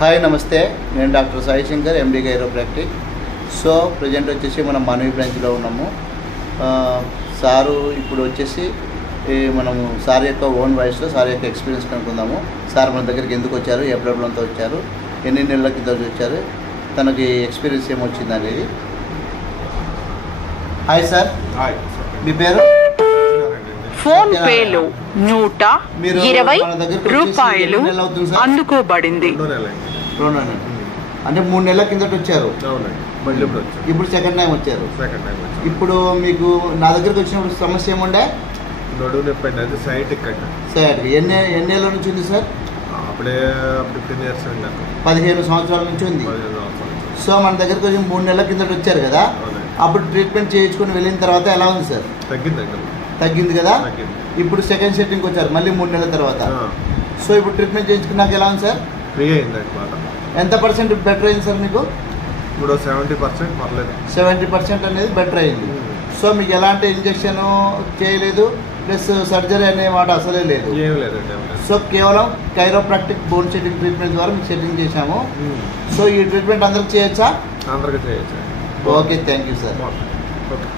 Hi నమస్తే, నేను doctor Sai Shankar, ఎండి chiropractic. So present వచ్చేసి మనం మానవి బ్రాంచ్లో ఉన్నాము. సారు ఇప్పుడు వచ్చేసి మనము సార్ యొక్క ఓన్ వాయిస్లో సార్ యొక్క ఎక్స్పీరియన్స్ కనుక్కుందాము. సార్ మన దగ్గరికి ఎందుకు వచ్చారు, ఏ ప్రాబ్లంతో వచ్చారు, ఎన్ని నెలల కింద వచ్చారు, తనకి ఎక్స్పీరియన్స్ ఏమొచ్చింది అనేది. Hi sir. హాయ్. మీ పేరు? ఫోన్ పేలో 120 రూపాయలు అందుకోబడింది. 2 నెలలు. అంటే 3 నెలల కిందట వచ్చారు. ఇప్పుడు సెకండ్ టైం వచ్చారు. ఇప్పుడు మీకు నా దగ్గరకు వచ్చినప్పుడు సమస్య ఏముండే? నడువు నొప్పి అది సైటిక్ అంట. సైటిక్ ఎన్ని ఏళ్ళ నుంచి ఉంది సార్? అప్పుడే 15 years అండి. 15 సంవత్సరాల నుంచి ఉంది. సో మన దగ్గరకు వచ్చి 3 నెలల కిందట వచ్చారు కదా, అప్పుడు ట్రీట్మెంట్ చేయించుకొని వెళ్ళిన తర్వాత ఎలా ఉంది సార్? తగ్గింది కదా. ఇప్పుడు సెకండ్ సెట్టింగ్కి వచ్చారు మళ్ళీ 3 నెలల తర్వాత. సో ఇప్పుడు ట్రీట్మెంట్ చేయించుకున్నాక ఎలా ఉంది సార్? ఫ్రీ అయింది అనమాట. ఎంత పర్సెంట్ బెటర్ అయింది సార్ మీకు? ఇప్పుడు 70% పర్లేదు. 70% అనేది బెటర్ అయింది. సో మీకు ఎలాంటి ఇంజెక్షన్ చేయలేదు, ప్లస్ సర్జరీ అనే మాట అసలే లేదు. ఏం లేదండి. సో కేవలం కైరోప్రాక్టిక్ బోన్ సెట్టింగ్ ట్రీట్మెంట్ ద్వారా మీకు సెట్టింగ్ చేశాము. సో ఈ ట్రీట్మెంట్ అందరికి చేయొచ్చా? అందరికీ చేయొచ్చు. Okay, thank you sir. Okay.